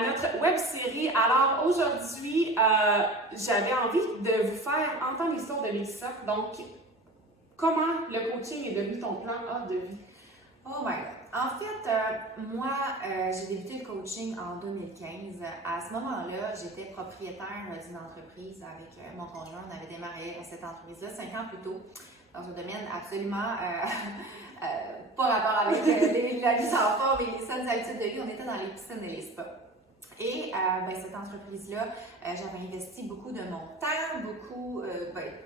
à notre web-série. Alors aujourd'hui, j'avais envie de vous faire entendre l'histoire de Mélissa. Donc, comment le coaching est devenu ton plan A de vie? Oh my God. En fait, moi, j'ai débuté le coaching en 2015. À ce moment-là, j'étais propriétaire d'une entreprise avec mon conjoint. On avait démarré cette entreprise-là 5 ans plus tôt dans un domaine absolument pas rapport avec la mise en forme et les saines habitudes de vie. On était dans les piscines et les spas. Et cette entreprise-là, j'avais investi beaucoup de mon temps,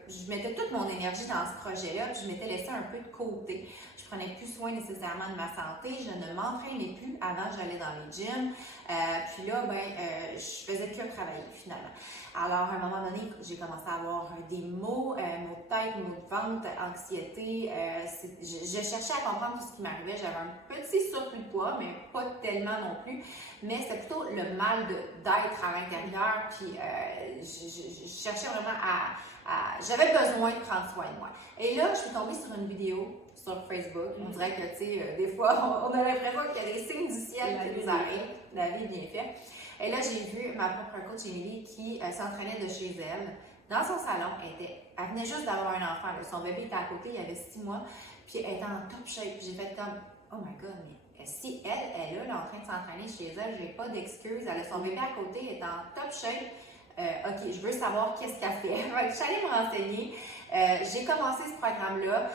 je mettais toute mon énergie dans ce projet-là, puis je m'étais laissé un peu de côté. Je prenais plus soin nécessairement de ma santé, je ne m'entraînais plus. Avant, j'allais dans les gyms, puis là, je faisais que travailler finalement. Alors, à un moment donné, j'ai commencé à avoir des maux, maux de tête, maux de ventre, anxiété. Je cherchais à comprendre tout ce qui m'arrivait. J'avais un petit surplus de poids, mais pas tellement non plus. Mais c'était plutôt le mal d'être à l'intérieur. Puis, je cherchais vraiment j'avais besoin de prendre soin de moi. Et là, je suis tombée sur une vidéo sur Facebook. On dirait que, tu sais, des fois, on a l'impression qu'il y a des signes du ciel qui nous arrivent. La vie est bien faite. Et là, j'ai vu ma propre coach Émilie qui s'entraînait de chez elle. Dans son salon, elle venait juste d'avoir un enfant. Son bébé était à côté, il avait 6 mois. Puis elle était en top shape. J'ai fait comme, oh my God, mais si elle est là, en train de s'entraîner chez elle, j'ai pas d'excuses. Elle a son bébé à côté, elle est en top shape. OK, je veux savoir qu'est-ce qu'elle fait. Je suis allée me renseigner. J'ai commencé ce programme-là.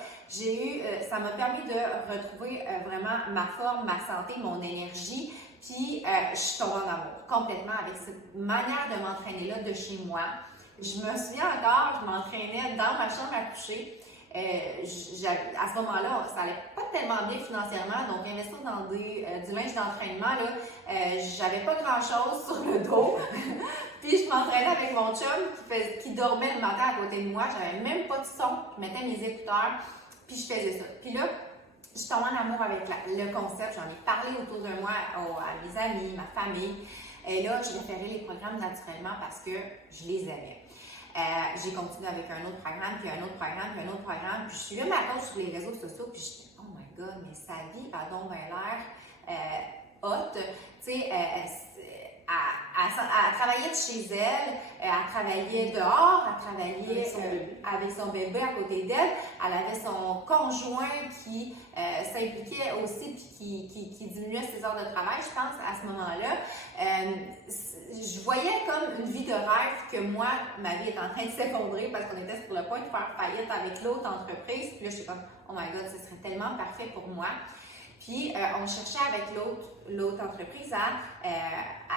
Ça m'a permis de retrouver vraiment ma forme, ma santé, mon énergie. Puis, je suis tombée en amour complètement avec cette manière de m'entraîner-là de chez moi. Je me souviens encore, je m'entraînais dans ma chambre à coucher. À ce moment-là, ça allait pas tellement bien financièrement, donc investir dans du linge d'entraînement, j'avais pas grand-chose sur le dos. Puis, je m'entraînais avec mon chum qui dormait le matin à côté de moi. J'avais même pas de son. Je mettais mes écouteurs, puis je faisais ça. Puis là, je suis tombée en amour avec le concept. J'en ai parlé autour de moi, à mes amis, ma famille. Et là, je référais les programmes naturellement parce que je les aimais. J'ai continué avec un autre programme, puis un autre programme, puis un autre programme. Puis je suivais ma coach sur les réseaux sociaux, puis je disais, oh my God, mais sa vie a donc l'air hot. Tu sais, elle travaillait de chez elle, elle travaillait dehors, elle travaillait avec son bébé à côté d'elle. Elle avait son conjoint qui s'impliquait aussi puis qui diminuait ses heures de travail, je pense, à ce moment-là. Je voyais comme une vie de rêve que moi, ma vie est en train de s'effondrer parce qu'on était sur le point de faire faillite avec l'autre entreprise. Puis là, j'étais comme, oh my God, ce serait tellement parfait pour moi. Puis, on cherchait avec l'autre entreprise à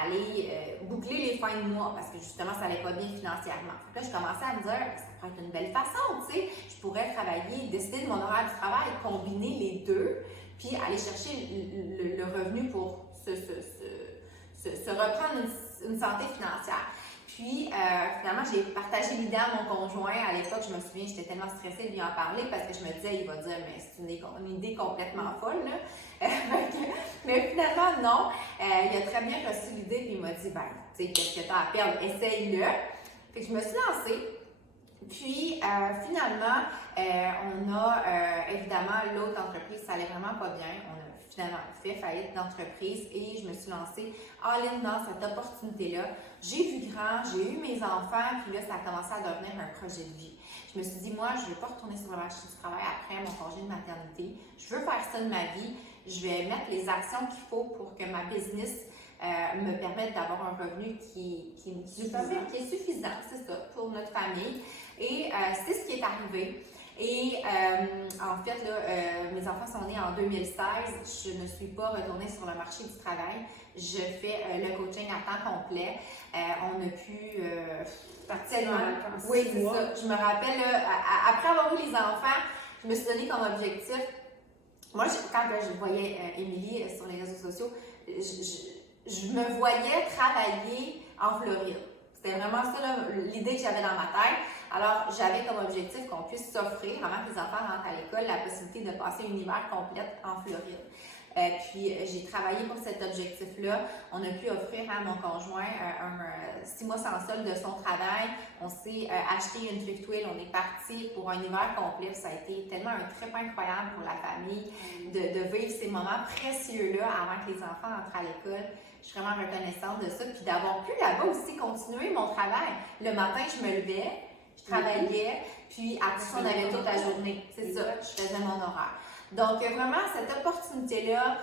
aller boucler les fins de mois parce que justement, ça n'allait pas bien financièrement. Là, je commençais à me dire, ça pourrait être une belle façon, tu sais. Je pourrais travailler, décider de mon horaire du travail, combiner les deux, puis aller chercher le revenu pour se reprendre une santé financière. Puis, finalement, j'ai partagé l'idée à mon conjoint. À l'époque, je me souviens, j'étais tellement stressée de lui en parler parce que je me disais, il va dire, mais c'est une idée complètement folle, là. Mais finalement, non. Il a très bien reçu l'idée puis il m'a dit, ben, tu sais, qu'est-ce que tu as à perdre? Essaye-le. Fait que je me suis lancée. Puis, finalement, on a, évidemment, l'autre entreprise, ça allait vraiment pas bien. On a finalement fait faillite d'entreprise et je me suis lancée all-in dans cette opportunité-là. J'ai vu grand, j'ai eu mes enfants, puis là, ça a commencé à devenir un projet de vie. Je me suis dit, moi, je ne veux pas retourner sur le marché du travail après mon congé de maternité. Je veux faire ça de ma vie. Je vais mettre les actions qu'il faut pour que ma business me permette d'avoir un revenu qui est suffisant, c'est ça, pour notre famille. Et c'est ce qui est arrivé. Et en fait, là, mes enfants sont nés en 2016. Je ne suis pas retournée sur le marché du travail. Je fais le coaching à temps complet. On a pu tellement. Oui, c'est ça. Je me rappelle, après avoir eu les enfants, je me suis donné comme objectif. Moi, quand je voyais Émilie sur les réseaux sociaux, je me voyais travailler en Floride. C'était vraiment ça l'idée que j'avais dans ma tête. Alors, j'avais comme objectif qu'on puisse s'offrir, avant que les enfants rentrent à l'école, la possibilité de passer une hiver complète en Floride. Puis, j'ai travaillé pour cet objectif-là. On a pu offrir à mon conjoint 6 mois sans solde de son travail. On s'est acheté une fifth wheel. On est parti pour un hiver complet. Ça a été tellement un trip incroyable pour la famille de vivre ces moments précieux-là avant que les enfants entrent à l'école. Je suis vraiment reconnaissante de ça. Puis d'avoir pu là-bas aussi continuer mon travail. Le matin, je me levais, je travaillais, puis après ça, on avait toute la journée. C'est ça, je faisais mon horaire. Donc, vraiment, cette opportunité-là,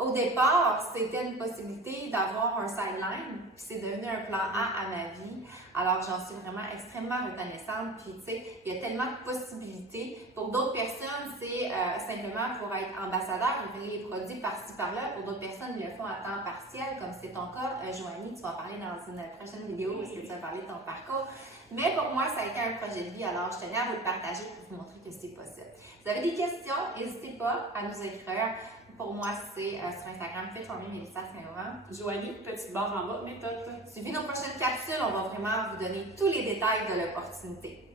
au départ, c'était une possibilité d'avoir un sideline, puis c'est devenu un plan A à ma vie. Alors, j'en suis vraiment extrêmement reconnaissante. Puis, tu sais, il y a tellement de possibilités. Pour d'autres personnes, c'est simplement pour être ambassadeur, livrer les produits par-ci, par-là. Pour d'autres personnes, ils le font à temps partiel, comme c'est ton cas. Joanie, tu vas en parler dans une prochaine vidéo où tu vas parler de ton parcours. Mais pour moi, ça a été un projet de vie. Alors, je tenais à vous le partager pour vous montrer que c'est possible. Si vous avez des questions, n'hésitez pas à nous écrire. Pour moi, c'est sur Instagram, Fit for Me, Mélissa Saint-Laurent. Joanie, petite barre en bas, méthode. Suivez nos prochaines capsules, on va vraiment vous donner tous les détails de l'opportunité.